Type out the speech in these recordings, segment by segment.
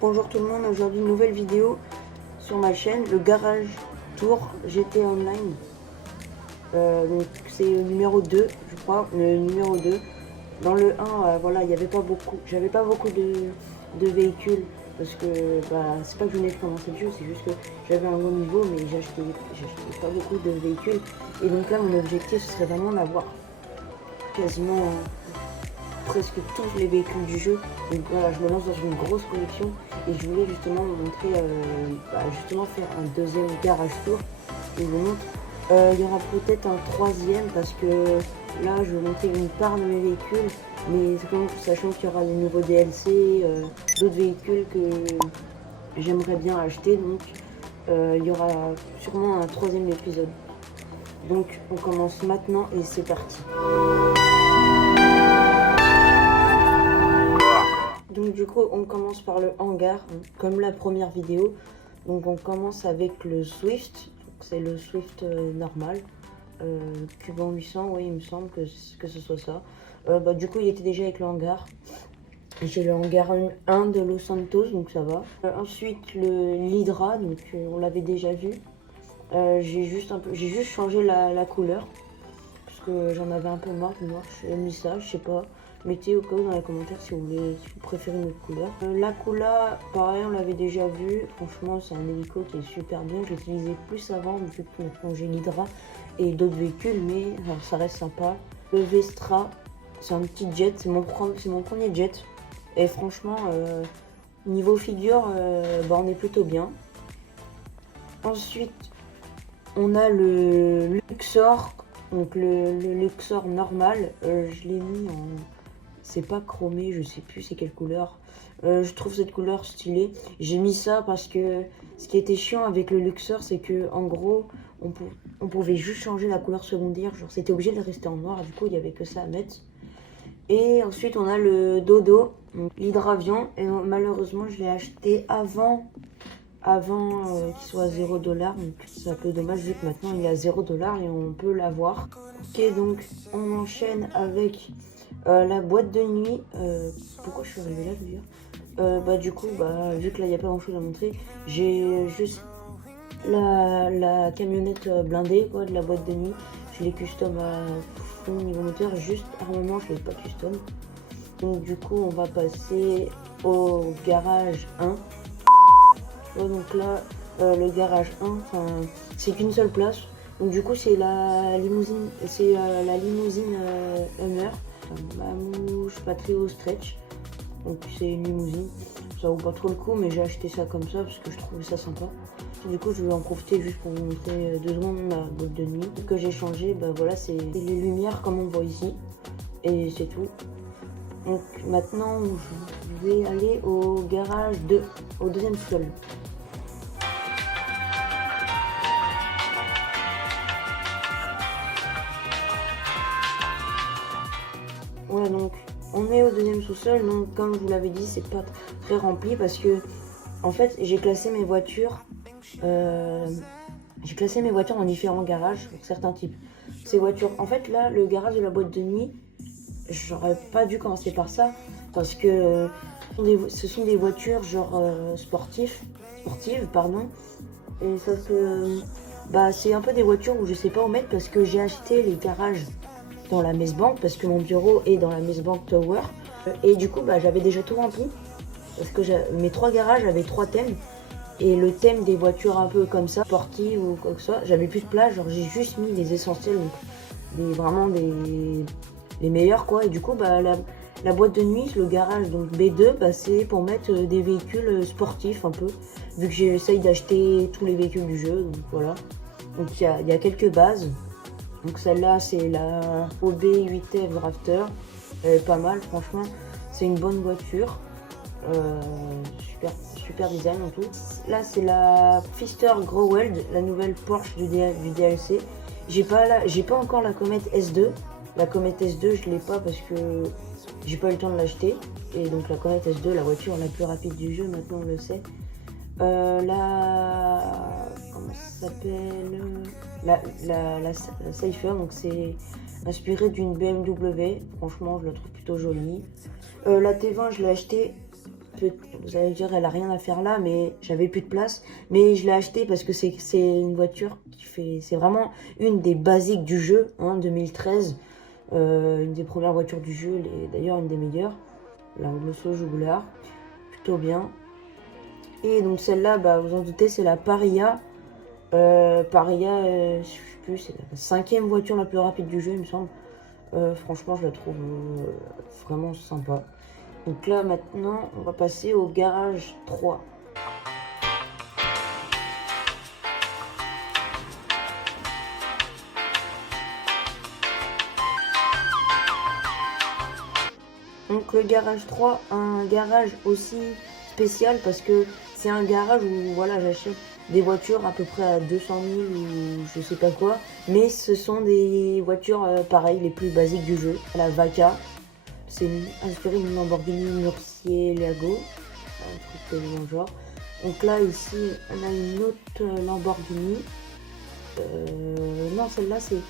Bonjour tout le monde, aujourd'hui une nouvelle vidéo sur ma chaîne, le Garage Tour GT Online. Donc c'est le numéro 2, je crois, le numéro 2. Dans le 1, voilà, il y avait pas beaucoup, j'avais pas beaucoup de véhicules parce que c'est pas que je venais de commencer le jeu, c'est juste que j'avais un bon niveau mais j'achetais pas beaucoup de véhicules. Et donc là mon objectif ce serait vraiment d'avoir quasiment presque tous les véhicules du jeu. Donc voilà, je me lance dans une grosse collection et je voulais justement vous montrer, justement faire un deuxième garage tour. Et je vous montre, il y aura peut-être un troisième parce que là je vais montrer une part de mes véhicules, mais sachant qu'il y aura des nouveaux DLC, d'autres véhicules que j'aimerais bien acheter, donc il y aura sûrement un troisième épisode. Donc on commence maintenant et c'est parti. Donc du coup on commence par le hangar, comme la première vidéo. Donc on commence avec le Swift, c'est le Swift normal, Cuban 800, oui il me semble que ce soit ça. Du coup il était déjà avec le hangar. J'ai le hangar 1 de Los Santos, donc ça va. Ensuite l'Hydra, donc on l'avait déjà vu. J'ai juste changé la couleur, parce que j'en avais un peu marre du noir, j'ai mis ça, je sais pas. Mettez au cas où dans les commentaires si vous préférez une autre couleur. La Kula, pareil, on l'avait déjà vu. Franchement, c'est un hélico qui est super bien. Je l'utilisais plus avant, vu que maintenant j'ai l'Hydra et d'autres véhicules, mais ça reste sympa. Le Vestra, c'est un petit jet, c'est mon premier jet. Et franchement, niveau figure, on est plutôt bien. Ensuite, on a le Luxor. Donc le Luxor normal, je l'ai mis en... C'est pas chromé, je sais plus c'est quelle couleur. Je trouve cette couleur stylée. J'ai mis ça parce que ce qui était chiant avec le Luxor, c'est que en gros, on pouvait juste changer la couleur secondaire. Genre c'était obligé de rester en noir, du coup il y avait que ça à mettre. Et ensuite on a le Dodo, l'hydravion. Et malheureusement je l'ai acheté avant qu'il soit à 0$, donc c'est un peu dommage vu que maintenant il est à 0$ et on peut l'avoir. Ok, donc on enchaîne avec la boîte de nuit. Pourquoi je suis arrivée là d'ailleurs? Du coup, vu que là il n'y a pas grand chose à montrer, j'ai juste la camionnette blindée quoi, de la boîte de nuit. Je l'ai custom à fond niveau moteur, juste armement je l'ai pas custom. Donc du coup on va passer au garage 1. Donc là, le garage 1, c'est qu'une seule place. Donc du coup, c'est la limousine, Hummer, Mamouche Patrio Stretch. Donc c'est une limousine. Ça vaut pas trop le coup, mais j'ai acheté ça comme ça parce que je trouvais ça sympa. Du coup, je vais en profiter juste pour vous montrer 2 secondes ma boîte de nuit. Ce que j'ai changé, voilà, c'est les lumières comme on voit ici. Et c'est tout. Donc maintenant, je vais aller au garage 2, au deuxième sol. Ouais, donc on est au deuxième sous-sol, donc comme je vous l'avais dit, c'est pas très rempli parce que en fait j'ai classé mes voitures dans différents garages pour certains types. Ces voitures, en fait là, le garage de la boîte de nuit, j'aurais pas dû commencer par ça parce que ce sont des voitures genre sportives, pardon. Et sauf que c'est un peu des voitures où je sais pas où mettre parce que j'ai acheté les garages dans la Messe Bank parce que mon bureau est dans la Messe Bank Tower. Et du coup, j'avais déjà tout rempli parce que mes 3 garages avaient 3 thèmes. Et le thème des voitures un peu comme ça, sportives ou quoi que ce soit, j'avais plus de place. Genre, j'ai juste mis les essentiels, donc vraiment les meilleurs quoi. Et du coup, la boîte de nuit, le garage donc B2, c'est pour mettre des véhicules sportifs un peu. Vu que j'essaye d'acheter tous les véhicules du jeu, donc voilà. Donc il y a quelques bases. Donc celle-là, c'est la OB8F Drafter. Elle est pas mal, franchement. C'est une bonne voiture. Super design en tout. Là, c'est la Pfister Groweld, la nouvelle Porsche du DLC. J'ai pas encore la Comet S2. La Comet S2, je l'ai pas parce que j'ai pas eu le temps de l'acheter. Et donc la Comet S2, la voiture la plus rapide du jeu, maintenant on le sait. Comment ça s'appelle, la Cypher, donc c'est inspiré d'une BMW. Franchement, je la trouve plutôt jolie. La T20, je l'ai acheté vous allez dire, elle a rien à faire là, mais j'avais plus de place. Mais je l'ai acheté parce que c'est une voiture c'est vraiment une des basiques du jeu, hein, 2013. Une des premières voitures du jeu, d'ailleurs une des meilleures. La Glosso Jugular, plutôt bien. Et donc celle-là, bah, vous en doutez, c'est la Parilla. Parilla, je sais plus, c'est la 5e voiture la plus rapide du jeu, il me semble. Franchement, je la trouve vraiment sympa. Donc là, maintenant, on va passer au garage 3. Donc le garage 3, un garage aussi spécial parce que c'est un garage où voilà, j'achète des voitures à peu près à 200 000 ou je sais pas quoi. Mais ce sont des voitures pareilles, les plus basiques du jeu. La Vaca, c'est inspiré d'une Lamborghini Murcielago, un truc dans le genre. Donc là, ici, on a une autre Lamborghini. Non, celle-là, c'est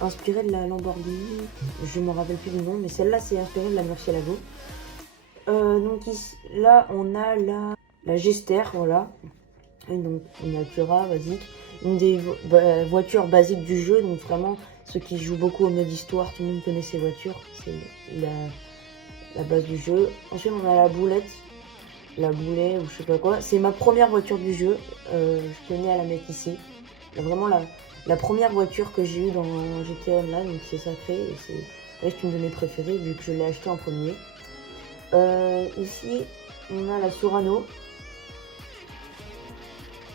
inspiré de la Lamborghini, je me rappelle plus du nom, mais celle-là c'est inspiré de la Murcielago. Donc ici, là on a la Gester, voilà, et donc une Acura basique, une des voitures basiques du jeu, donc vraiment ceux qui jouent beaucoup au mode histoire, tout le monde connaît ces voitures, c'est la base du jeu. Ensuite on a la Boulette, la Boulet ou je sais pas quoi, c'est ma première voiture du jeu, je tenais à la mettre ici, vraiment la première voiture que j'ai eue dans GTA Online, donc c'est sacré et c'est une de mes préférées vu que je l'ai acheté en premier. Ici, on a la Sorano.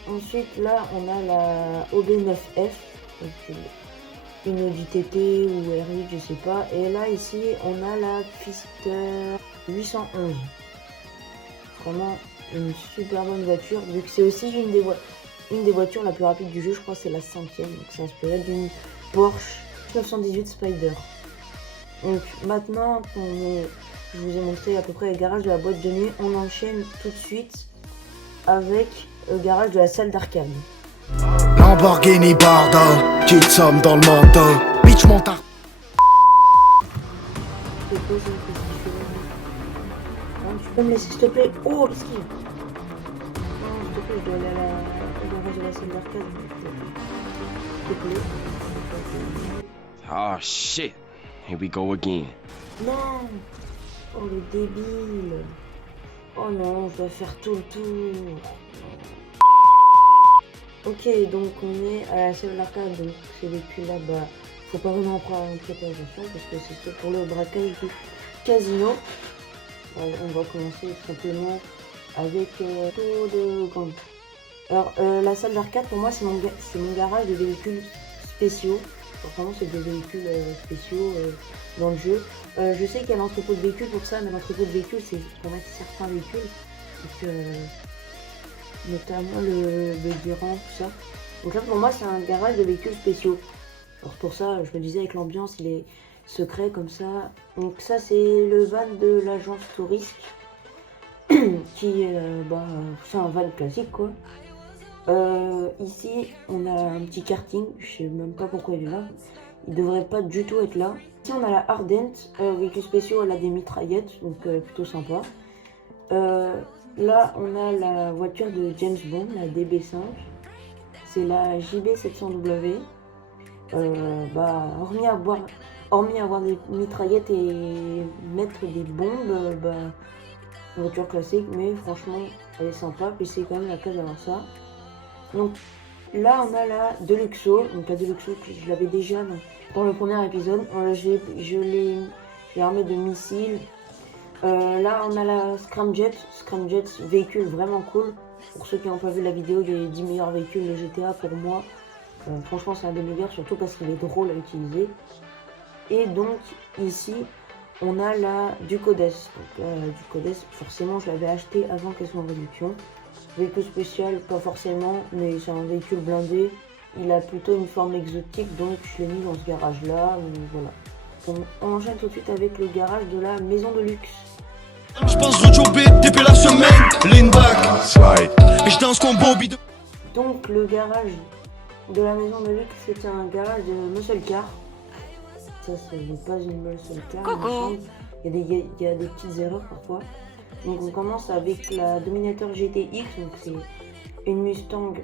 Ensuite, là, on a la OB9F, donc une Audi TT ou R8, je sais pas. Et là, ici, on a la Pfister 811. Vraiment une super bonne voiture, vu que c'est aussi une des voitures la plus rapide du jeu, je crois que c'est la 5e, donc c'est inspiré d'une Porsche 918 Spider. Donc maintenant je vous ai montré à peu près le garage de la boîte de nuit, on enchaîne tout de suite avec le garage de la salle d'arcade. Lamborghini Bordeaux, qui sommes dans le manteau, bitch montard. Tu peux me laisser s'il te plaît? Oh, qu'est-ce qu'il y a? Non, s'il te plaît, je dois aller au garage de la salle d'arcade. S'il te plaît. Oh shit, here we go again. Non! Oh le débile! Oh non, je dois faire tout le tour. Ok, donc on est à la salle d'arcade, donc ces véhicules là, bah, faut pas vraiment prêter attention parce que c'est pour le braquage du casino. On va commencer simplement avec tour de gang. Alors la salle d'arcade pour moi c'est mon garage de véhicules spéciaux. Vraiment c'est des véhicules spéciaux dans le jeu. Je sais qu'il y a l'entrepôt de véhicules pour ça, mais l'entrepôt de véhicules c'est pour mettre certains véhicules. Donc, notamment le Durand, tout ça. Donc là pour moi c'est un garage de véhicules spéciaux. Alors pour ça je me disais avec l'ambiance il est secret comme ça. Donc ça c'est le van de l'agence Touriste qui c'est un van classique quoi. Ici on a un petit karting, je sais même pas pourquoi il est là, il devrait pas du tout être là. Ici on a la Ardent, véhicule spéciaux, elle a des mitraillettes donc plutôt sympa. Là on a la voiture de James Bond, la DB5, c'est la JB700W. Hormis avoir des mitraillettes et mettre des bombes, voiture classique, mais franchement elle est sympa, puis c'est quand même la classe d'avoir ça. Donc là on a la Deluxo, donc la Deluxo je l'avais déjà dans le premier épisode, je l'ai armée de missiles. Là on a la Scramjet, véhicule vraiment cool, pour ceux qui n'ont pas vu la vidéo des 10 meilleurs véhicules de GTA pour moi. Franchement c'est un des meilleurs, surtout parce qu'il est drôle à utiliser. Et donc ici on a la Ducodes. Donc la Ducodes, forcément je l'avais acheté avant qu'elle soit en réduction. Véhicule spécial, pas forcément, mais c'est un véhicule blindé. Il a plutôt une forme exotique, donc je l'ai mis dans ce garage là. Voilà. On enchaîne tout de suite avec le garage de la maison de luxe. Je pense rejouer depuis la semaine, lean back, slide, et je danse combo bide. Donc le garage de la maison de luxe, c'est un garage de muscle car. Ça, ce n'est pas une muscle car. Il y a des petites erreurs parfois. Donc on commence avec la Dominator GTX, donc c'est une Mustang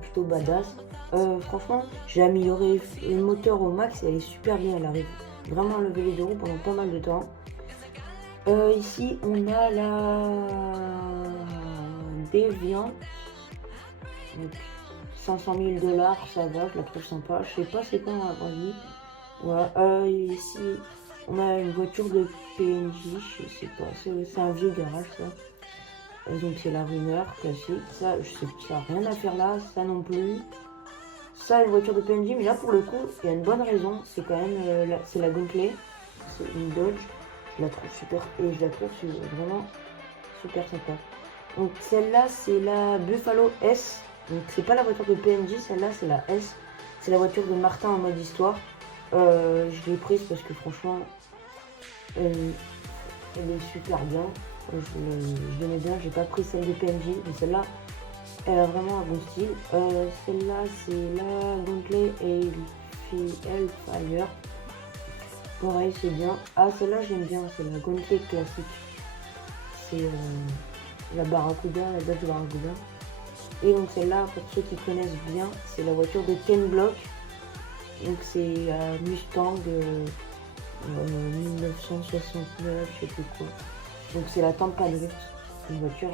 plutôt badass. Franchement, j'ai amélioré le moteur au max et elle est super bien, elle arrive vraiment à lever les roues pendant pas mal de temps. Ici on a la Deviant, donc 500 000 $, ça va, je la trouve sympa. Je sais pas c'est quoi à vrai dire. Voilà. Ici on a une voiture de PNJ, je sais pas, c'est un vieux garage ça. Donc c'est la Runner classique, ça je sais, ça a rien à faire là, ça non plus. Ça une voiture de PNJ, mais là pour le coup il y a une bonne raison, c'est quand même c'est la Gunplay, c'est une Dodge, je la trouve super et je la trouve vraiment super sympa. Donc celle-là c'est la Buffalo S, donc c'est pas la voiture de PNJ, celle-là c'est la S, c'est la voiture de Martin en mode histoire. Je l'ai prise parce que franchement elle est super bien. Je l'aimais bien, j'ai pas pris celle de PNJ, mais celle-là, elle a vraiment un bon style. Celle-là, c'est la Gunplay et Hellfire. Pareil, c'est bien. Ah, celle-là, j'aime bien, c'est la Gunplay classique. C'est la Barracuda, la Dodge Barracuda. Et donc celle-là, pour ceux qui connaissent bien, c'est la voiture de Ken Block. Donc c'est la Mustang 1969, je sais plus quoi. Donc c'est la Tampa Drift, une voiture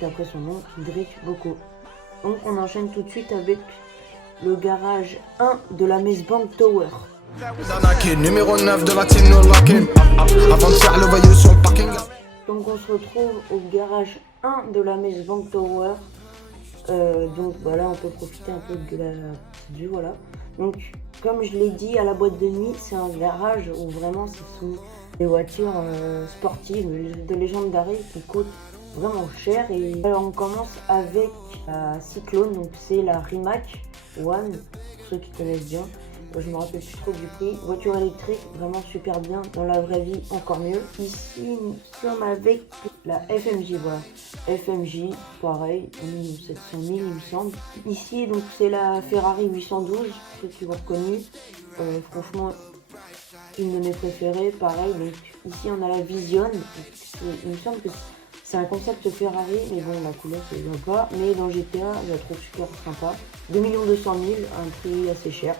d'après son nom qui drift beaucoup. Donc on enchaîne tout de suite avec le garage 1 de la Bank Tower. Numéro 9 de la Tino Locking. Avant de faire le voyou sur le parking. Donc on se retrouve au garage 1 de la Bank Tower. Donc voilà, on peut profiter un peu de la petite vue, voilà. Donc comme je l'ai dit à la boîte de nuit, c'est un garage où vraiment ce sont des voitures sportives de légendaires qui coûtent vraiment cher. Et alors on commence avec la Cyclone, donc c'est la Rimac One, pour ceux qui connaissent bien. Je me rappelle plus trop du prix. Voiture électrique, vraiment super bien. Dans la vraie vie, encore mieux. Ici, nous sommes avec la FMJ, voilà. FMJ, pareil, 700 000 il me semble. Ici, donc c'est la Ferrari 812, ceux qui l'ont reconnu. Franchement, une de mes préférées, pareil. Donc ici, on a la Vision. Il me semble que c'est un concept Ferrari, mais bon, la couleur, je ne vois pas. Mais dans GTA, je la trouve super sympa. 2 200 000, un prix assez cher.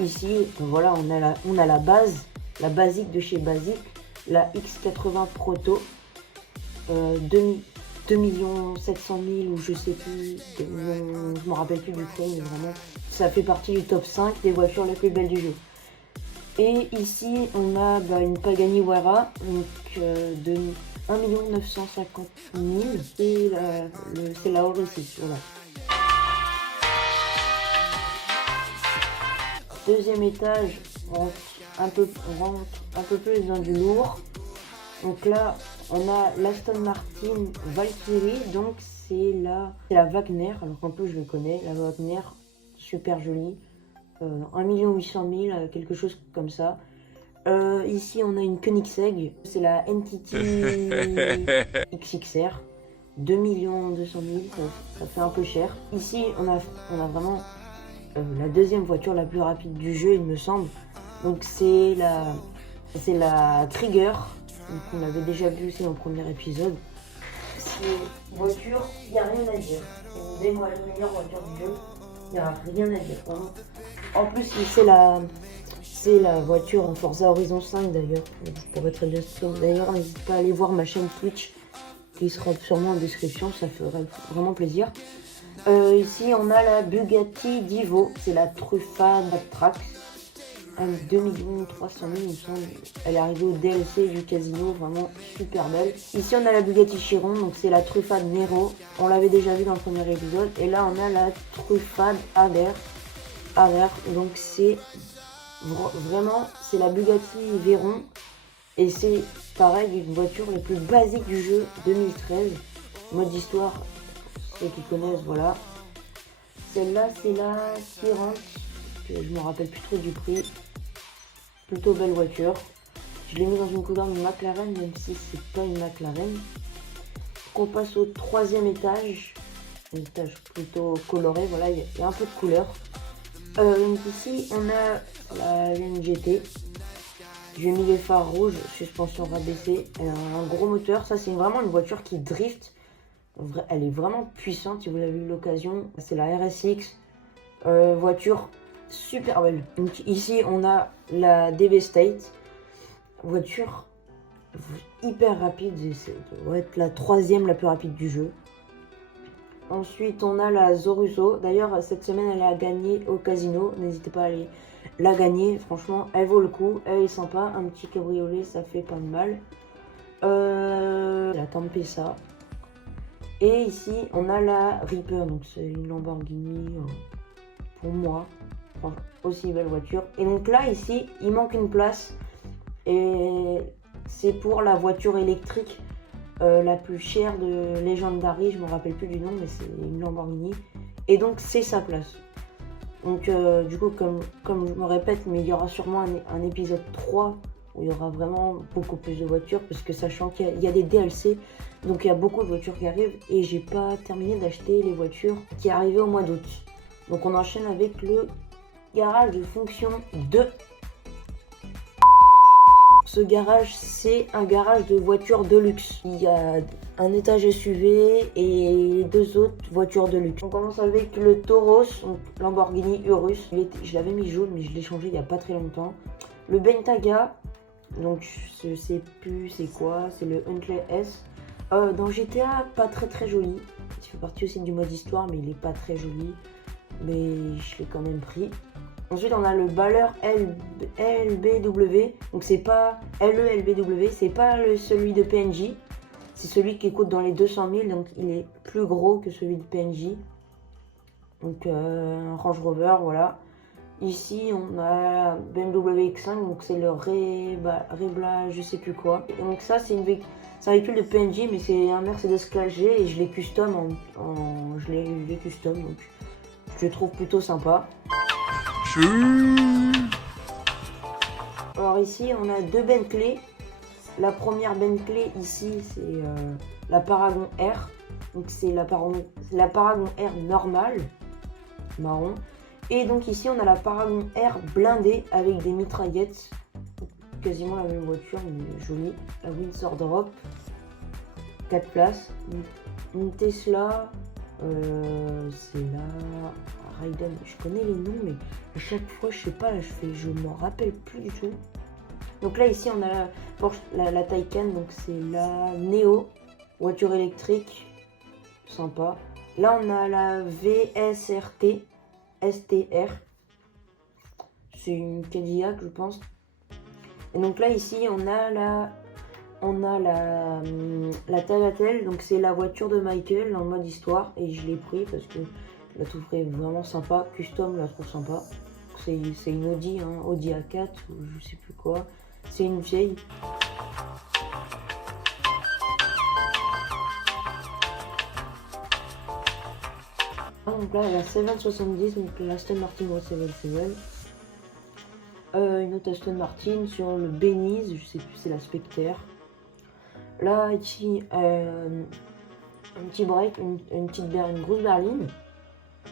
Ici, voilà, on a la base, la basique de chez Basic, la X80 Proto, 2 700 000 ou je sais plus, je me rappelle plus du prix, mais vraiment, ça fait partie du top 5 des voitures les plus belles du jeu. Et ici, on a une Pagani Huayra, donc de 1 950 000, et c'est la Oryssey, voilà. Deuxième étage, on rentre un peu plus dans du lourd. Donc là, on a l'Aston Martin Valkyrie, donc c'est la Wagner, alors qu'un peu je le connais, la Wagner, super jolie, 1 800 000, quelque chose comme ça. Ici, on a une Koenigsegg, c'est la NTT XXR, 2 200 000, ça fait un peu cher. Ici, on a vraiment la deuxième voiture la plus rapide du jeu, il me semble. Donc c'est la Trigger. Donc on l'avait déjà vu aussi dans le premier épisode. C'est une voiture, il n'y a rien à dire. C'est une des meilleures voitures du jeu. Il n'y a rien à dire. Vraiment. En plus, c'est la voiture en Forza Horizon 5 d'ailleurs. Je pourrais très bien stream. D'ailleurs, n'hésite pas à aller voir ma chaîne Twitch qui sera sûrement en description. Ça ferait vraiment plaisir. Ici, on a la Bugatti Divo, c'est la Truffade Trax, 2 300 000 il me semble. Elle est arrivée au DLC du casino, vraiment super belle. Ici, on a la Bugatti Chiron, donc c'est la Truffade Nero, on l'avait déjà vu dans le premier épisode. Et là, on a la Truffade Aver, donc c'est vraiment, c'est la Bugatti Veyron. Et c'est pareil, une voiture la plus basique du jeu, 2013, mode histoire. Ceux qui connaissent, voilà. Celle-là, c'est la Tyrant. Je me rappelle plus trop du prix. Plutôt belle voiture. Je l'ai mis dans une couleur de McLaren, même si c'est pas une McLaren. On passe au troisième étage. Un étage plutôt coloré, voilà, il y a un peu de couleur. Donc ici, on a la LMGT. J'ai mis les phares rouges, suspension rabaissée, un gros moteur. Ça, c'est vraiment une voiture qui drift. Elle est vraiment puissante si vous avez eu l'occasion. C'est la RSX, voiture super belle. Donc ici, on a la DB State, voiture hyper rapide. Ça doit être la 3e la plus rapide du jeu. Ensuite, on a la Zoruso. D'ailleurs, cette semaine, elle a gagné au casino. N'hésitez pas à aller la gagner. Franchement, elle vaut le coup. Elle est sympa. Un petit cabriolet, ça fait pas de mal. La Tempesta. Et ici, on a la Reaper. Donc, c'est une Lamborghini. Pour moi, franchement, aussi belle voiture. Et donc là, ici, il manque une place. Et c'est pour la voiture électrique. La plus chère de Legendary, je me rappelle plus du nom, mais c'est une Lamborghini. Et donc c'est sa place. Donc du coup, comme je me répète, mais il y aura sûrement un épisode 3 où il y aura vraiment beaucoup plus de voitures, parce que sachant qu'il y a des DLC, donc il y a beaucoup de voitures qui arrivent, et j'ai pas terminé d'acheter les voitures qui arrivaient au mois d'août. Donc on enchaîne avec le garage de fonction 2. Ce garage, c'est un garage de voitures de luxe. Il y a un étage SUV et 2 autres voitures de luxe. On commence avec le Tauros, donc Lamborghini Urus. Je l'avais mis jaune, mais je l'ai changé il n'y a pas très longtemps. Le Bentayga, donc je sais plus c'est quoi, c'est le Huntley S. Dans GTA, pas très joli. Il fait partie aussi du mode histoire, mais il est pas très joli. Mais je l'ai quand même pris. Ensuite, on a le Baller LBW. Donc, c'est pas LELBW, c'est pas celui de PNJ. C'est celui qui coûte dans les 200 000. Donc, il est plus gros que celui de PNJ. Donc, un Range Rover, voilà. Ici, on a BMW X5. Donc, c'est le Rebla, je sais plus quoi. Et donc, ça, c'est un véhicule de PNJ, mais c'est un Mercedes Classe G. Et je l'ai custom je l'ai custom. Donc, je le trouve plutôt sympa. Alors ici on a 2 Bentley. La première Bentley ici c'est la Paragon R. Donc c'est la Paragon R normale, marron. Et donc ici on a la Paragon R blindée avec des mitraillettes. Quasiment la même voiture mais jolie. La Windsor Drop, 4 places. Une Tesla, c'est la Raiden, je connais les noms, mais à chaque fois, je sais pas, je m'en rappelle plus du tout. Donc là, ici, on a la Taycan, donc c'est la Neo, voiture électrique, sympa. Là, on a la VSRT, STR, c'est une Cadillac, je pense. Et donc là, ici, on a la Tagatelle, donc c'est la voiture de Michael en mode histoire, et je l'ai pris parce que je la trouverais vraiment sympa, custom, je la trouve sympa. C'est une Audi, hein, Audi A4 ou je sais plus quoi. C'est une vieille. Donc là, la 770, donc l'Aston Martin 177. Une autre Aston Martin sur le Beniz, je sais plus, c'est la Spectre. Là, ici, un petit break, une grosse berline.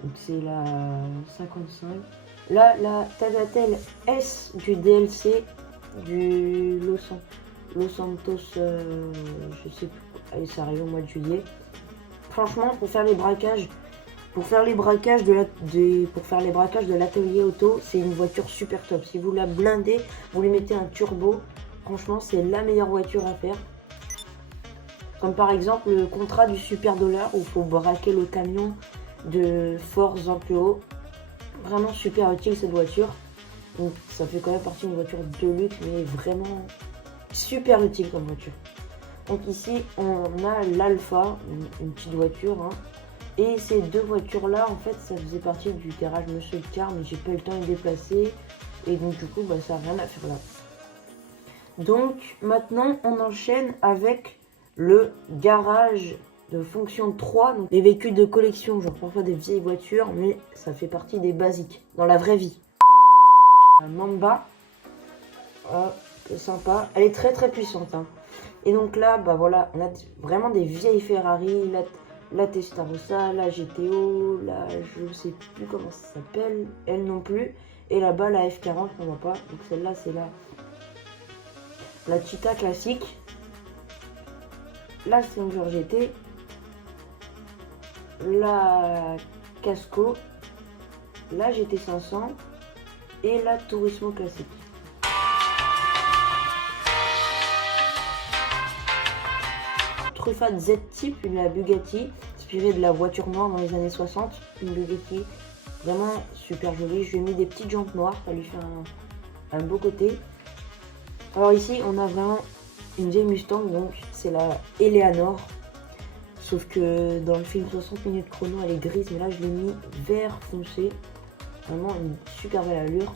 Donc c'est la 55. Là, la Tagatelle S du DLC du Los Santos, je sais plus. Allez, ça arrive au mois de juillet. Franchement, pour faire les braquages de l'atelier auto, c'est une voiture super top. Si vous la blindez, vous lui mettez un turbo. Franchement, c'est la meilleure voiture à faire. Comme par exemple le contrat du Super Dollar où il faut braquer le camion de Force Zanculo. Vraiment super utile cette voiture. Donc ça fait quand même partie d'une voiture de luxe, mais vraiment super utile comme voiture. Donc ici on a l'Alpha, une petite voiture. Hein. Et ces deux voitures là en fait ça faisait partie du garage Monsieur Car, mais j'ai pas eu le temps de les déplacer. Et donc du coup bah, ça n'a rien à faire là. Donc maintenant on enchaîne avec le garage de fonction 3, donc les véhicules de collection, genre parfois des vieilles voitures, mais ça fait partie des basiques dans la vraie vie. La Mamba, c'est sympa, elle est très puissante. Hein. Et donc là, bah voilà, on a vraiment des vieilles Ferrari, la Testarossa, la GTO, la je sais plus comment ça s'appelle, elle non plus. Et là-bas, la F40, on voit pas, donc celle-là, c'est la Cheetah classique, la Stringer GT, la Casco, la GT500 et la Turismo classique. Truffade Z-Type, la Bugatti, inspirée de la voiture noire dans les années 60. Une Bugatti vraiment super jolie. Je lui ai mis des petites jantes noires, ça lui fait un beau côté. Alors ici, on a vraiment une vieille Mustang, donc c'est la Eleanor. Sauf que dans le film 60 minutes chrono, elle est grise, mais là je l'ai mis vert foncé. Vraiment une super belle allure.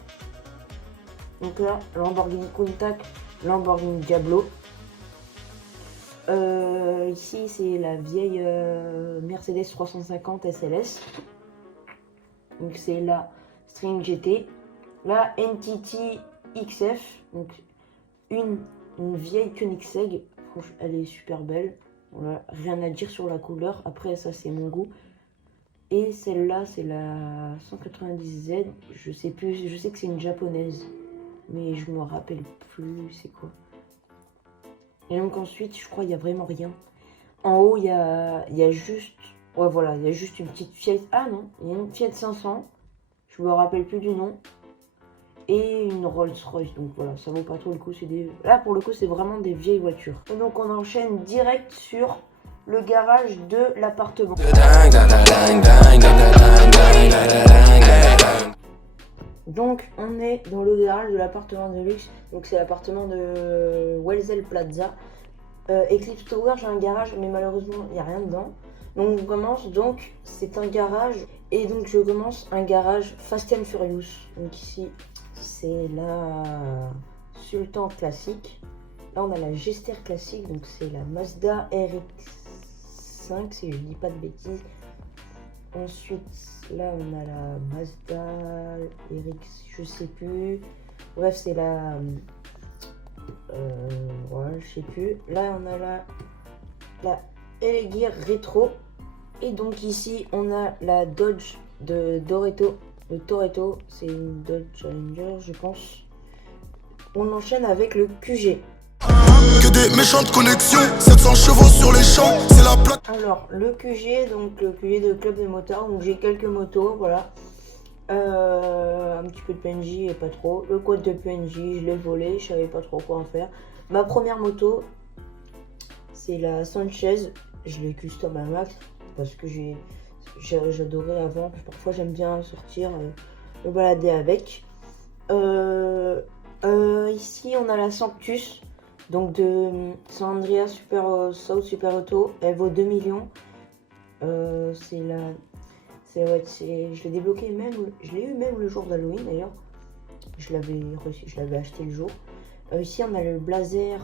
Donc là, Lamborghini Countach, Lamborghini Diablo. Ici, c'est la vieille Mercedes 350 SLS. Donc c'est la String GT. La NTT XF. Donc une vieille Koenigsegg. Franchement, elle est super belle. Voilà, rien à dire sur la couleur. Après, ça, c'est mon goût. Et celle-là, c'est la 190Z. Je sais plus. Je sais que c'est une japonaise. Mais je me rappelle plus c'est quoi. Et donc ensuite, je crois qu'il n'y a vraiment rien. En haut, il y a juste... Ouais, voilà, il y a juste une petite Fiat... Ah non, il y a une Fiat 500. Je me rappelle plus du nom. Et une Rolls-Royce. Donc voilà, ça vaut pas trop le coup. Là, pour le coup, c'est vraiment des vieilles voitures. Et donc, on enchaîne direct sur le garage de l'appartement. Donc, on est dans le garage de l'appartement de luxe. Donc, c'est l'appartement de Welzel Plaza. Eclipse Tower, j'ai un garage, mais malheureusement, il n'y a rien dedans. Donc, on commence. Donc, c'est un garage. Et donc, je commence un garage Fast and Furious. Donc, ici, c'est la Sultan classique. Là, on a la Gester classique. Donc, c'est la Mazda RX-5, si je dis pas de bêtises. Ensuite, là, on a la Mazda RX, je sais plus. Bref, c'est la... ouais, je sais plus. Là, on a la Elegear Retro. Et donc ici, on a la Dodge de Toretto. Le Toretto, c'est une Dodge Challenger, je pense. On enchaîne avec le QG. Que des méchantes connexions, 700 chevaux sur les champs, c'est la plaque. Alors, le QG, donc le QG de Club des Motards, donc j'ai quelques motos, voilà. Un petit peu de PNJ et pas trop. Le quad de PNJ, je l'ai volé, je savais pas trop quoi en faire. Ma première moto, c'est la Sanchez, je l'ai custom à max parce que j'adorais avant. Parfois, j'aime bien sortir, me balader avec. Ici, on a la Sanctus. Donc de San Andreas South Super Auto, elle vaut 2 millions. Je l'ai débloqué même, je l'ai eu même le jour d'Halloween d'ailleurs. Je l'avais acheté le jour. Ici on a le Blazer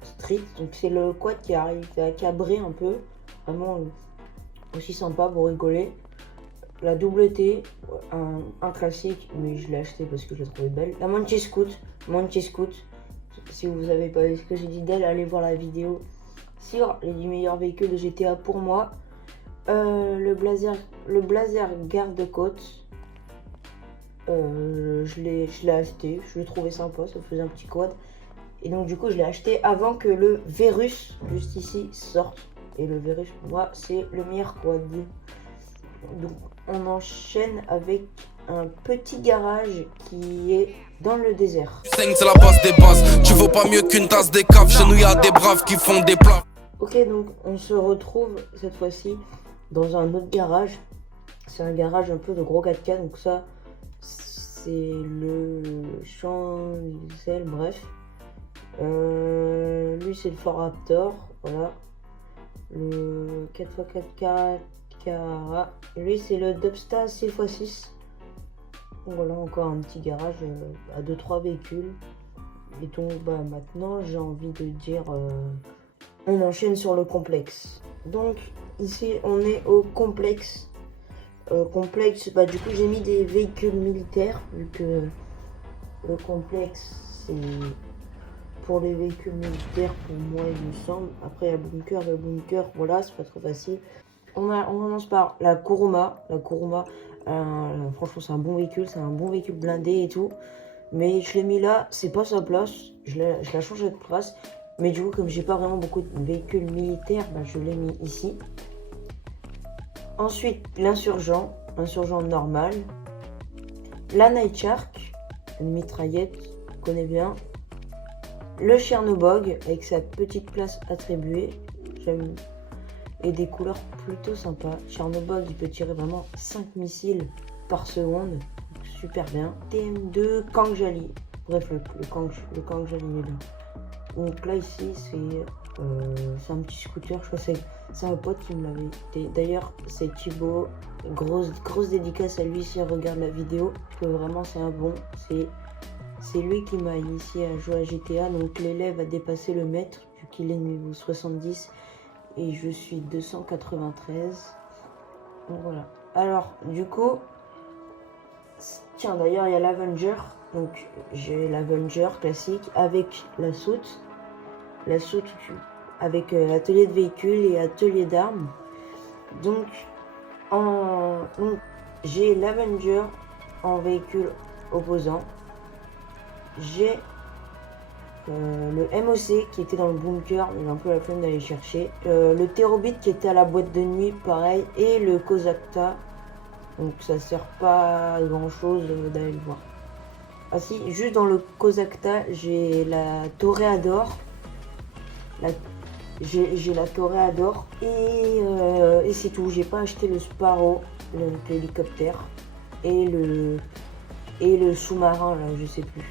Street, donc c'est le quad qui arrive à cabrer un peu. Vraiment aussi sympa pour rigoler. La double T, un classique, mais je l'ai acheté parce que je l'ai trouvé belle. La Monkey Scoot. Si vous n'avez pas vu ce que j'ai dit d'elle, allez voir la vidéo sur les 10 meilleurs véhicules de GTA pour moi. Le Blazer garde-côte. Je l'ai acheté, je l'ai trouvé sympa, ça faisait un petit quad. Et donc du coup je l'ai acheté avant que le Verus, juste ici, sorte. Et le Verus, pour moi, c'est le meilleur quad. Donc on enchaîne avec un petit garage qui est dans le désert. C'est la base des bases, tu vaux pas mieux qu'une tasse des caves, chez nous y a des braves qui font des plats. Ok, donc on se retrouve cette fois-ci dans un autre garage. C'est un garage un peu de gros 4x4, donc ça c'est le Champ-Élysées, bref. Lui c'est le Ford Raptor, voilà. Le 4x4 Carrara. Lui c'est le Dubsta 6x6. Donc voilà, encore un petit garage à 2-3 véhicules. Et donc bah maintenant j'ai envie de dire on enchaîne sur le complexe. Donc ici on est au complexe. Bah du coup j'ai mis des véhicules militaires vu que le complexe c'est pour les véhicules militaires pour moi il me semble. Après il y a le bunker, voilà, c'est pas trop facile. On commence par la Kuruma. Franchement c'est un bon véhicule blindé et tout. Mais je l'ai mis là, c'est pas sa place. Je la changerai de place. Mais du coup, comme j'ai pas vraiment beaucoup de véhicules militaires, bah, je l'ai mis ici. Ensuite, l'insurgent, insurgent normal. La Night Shark, une mitraillette, on connaît bien. Le Chernobog, avec sa petite place attribuée. J'aime. Et des couleurs plutôt sympas. Chernobog, il peut tirer vraiment 5 missiles par seconde. Super bien. TM2, Kang Jali. Bref, le Kang Jali est là. Donc là, ici, c'est un petit scooter. Je crois que c'est un pote qui me l'avait. D'ailleurs, c'est Thibaut. Grosse dédicace à lui s'il regarde la vidéo. Que vraiment, c'est un bon. C'est lui qui m'a initié à jouer à GTA. Donc l'élève a dépassé le maître, vu qu'il est niveau 70. Et je suis 293. Donc voilà. Alors, du coup, tiens, d'ailleurs, il y a l'Avenger. Donc, j'ai l'Avenger classique avec la soute. La soute avec atelier de véhicule et atelier d'armes. Donc, j'ai l'Avenger en véhicule opposant. J'ai le MOC qui était dans le bunker, mais j'ai un peu la flemme d'aller chercher. Le Terrobit qui était à la boîte de nuit, pareil. Et le Kozakta. Donc ça sert pas à grand chose d'aller le voir. Ah si, juste dans le Kozakta, j'ai la Toréador. J'ai la Toréador. Et c'est tout. J'ai pas acheté le Sparrow, l'hélicoptère. Et le sous-marin, là, je sais plus.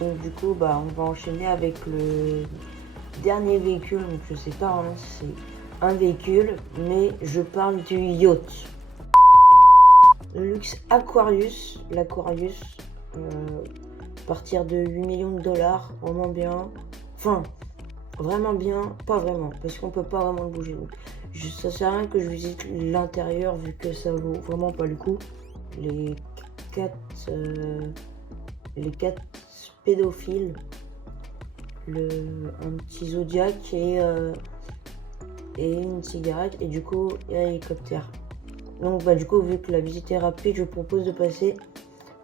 Donc du coup, bah, on va enchaîner avec le dernier véhicule. Donc je sais pas hein, si c'est un véhicule, mais je parle du yacht. Le luxe Aquarius. L'Aquarius, à partir de 8 millions de dollars, vraiment bien. Enfin, vraiment bien, pas vraiment, parce qu'on peut pas vraiment le bouger. Donc, ça sert à rien que je visite l'intérieur vu que ça vaut vraiment pas le coup. Les quatre pédophiles, un petit Zodiac et une cigarette, et du coup il y a l'hélicoptère. Donc bah du coup, vu que la visite est rapide, je propose de passer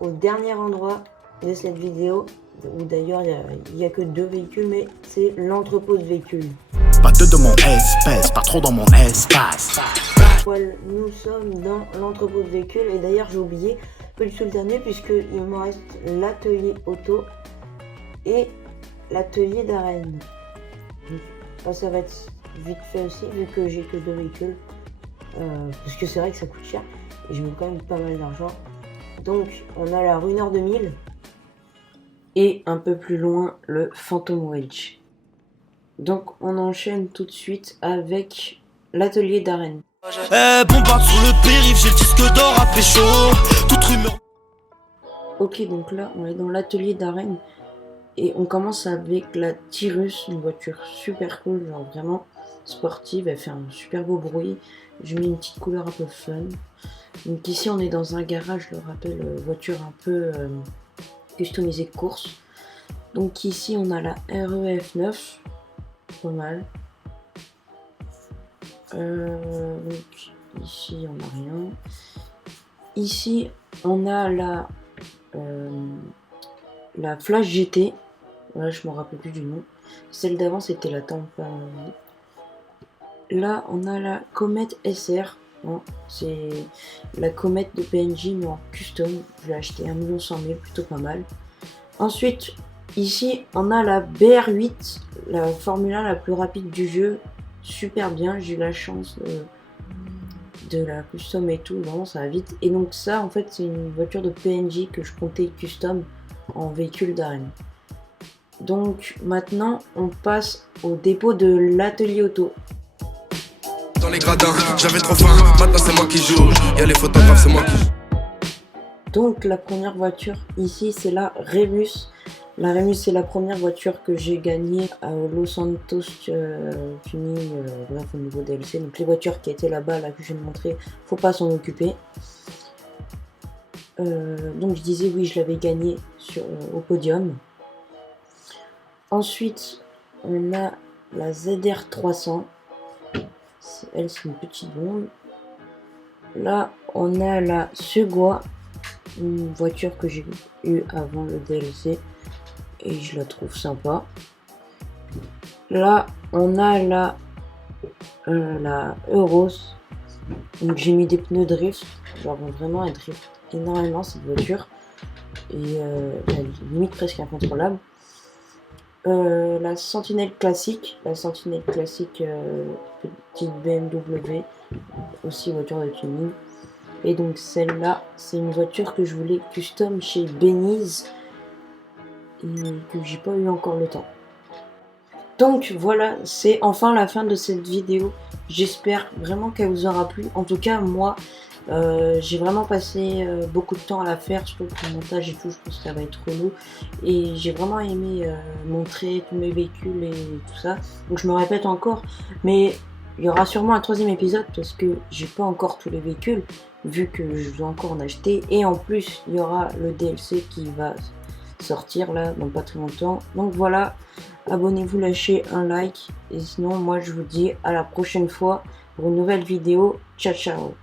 au dernier endroit de cette vidéo, où d'ailleurs il y a que 2 véhicules, mais c'est l'entrepôt de véhicules. Pas deux de mon espèce, pas trop dans mon espace. Nous sommes dans l'entrepôt de véhicules, et d'ailleurs j'ai oublié peu du tout le dernier, puisqu'il me reste l'atelier auto et l'atelier d'arène. Ça va être vite fait aussi, vu que j'ai que 2 véhicules. Parce que c'est vrai que ça coûte cher et je mets quand même pas mal d'argent. Donc on a la Runner 2000 et un peu plus loin le Phantom Wedge. Donc on enchaîne tout de suite avec l'atelier d'arène. Bombarde sur le périph', j'ai le disque d'or à pécho. Toute rumeur. Ok, donc là on est dans l'atelier d'arène et on commence avec la Tyrus, une voiture super cool, genre vraiment sportive, elle fait un super beau bruit. Je mets une petite couleur un peu fun. Donc ici on est dans un garage, je le rappelle, voiture un peu customisée de course. Donc ici on a la REF9, pas mal. Donc ici on n'a rien. Ici on a la Flash GT. Là je me rappelle plus du nom. Celle d'avant c'était la Tampa. Là, on a la Comet SR. Bon, c'est la Comet de PNJ, mais en custom. Je l'ai acheté 1 100 000, plutôt pas mal. Ensuite, ici, on a la BR8, la Formule 1 la plus rapide du jeu. Super bien, j'ai eu la chance de la custom et tout. Vraiment, ça va vite. Et donc ça, en fait, c'est une voiture de PNJ que je comptais custom en véhicule d'arène. Donc maintenant, on passe au dépôt de l'atelier auto. Dans les gradins, j'avais trop faim, maintenant c'est moi qui joue. Y'a les photographes, c'est moi qui joue. Donc la première voiture ici, c'est la Remus. La Remus, c'est la première voiture que j'ai gagnée à Los Santos Tuning, bref, au niveau DLC. Donc les voitures qui étaient là-bas, là que je viens de montrer, faut pas s'en occuper. Donc je disais oui, je l'avais gagnée au podium. Ensuite, on a la ZR300. Elle, c'est une petite bombe. Là, on a la Segua. une voiture que j'ai eue avant le DLC et je la trouve sympa. Là, on a la Euros. Donc j'ai mis des pneus drift. Genre vraiment elle drift énormément cette voiture. Et elle est limite presque incontrôlable. La Sentinelle classique. Petite BMW. Aussi voiture de tuning. Et donc celle-là, c'est une voiture que je voulais custom chez Beniz. Et que j'ai pas eu encore le temps. Donc voilà, c'est enfin la fin de cette vidéo. J'espère vraiment qu'elle vous aura plu. En tout cas, moi, j'ai vraiment passé beaucoup de temps à la faire, surtout pour le montage et tout. Je pense que ça va être relou. Et j'ai vraiment aimé montrer tous mes véhicules et tout ça. Donc je me répète encore, mais il y aura sûrement un 3e épisode parce que j'ai pas encore tous les véhicules, vu que je dois encore en acheter. Et en plus, il y aura le DLC qui va sortir là dans pas très longtemps. Donc voilà, abonnez-vous, lâchez un like. Et sinon, moi je vous dis à la prochaine fois pour une nouvelle vidéo. Ciao ciao.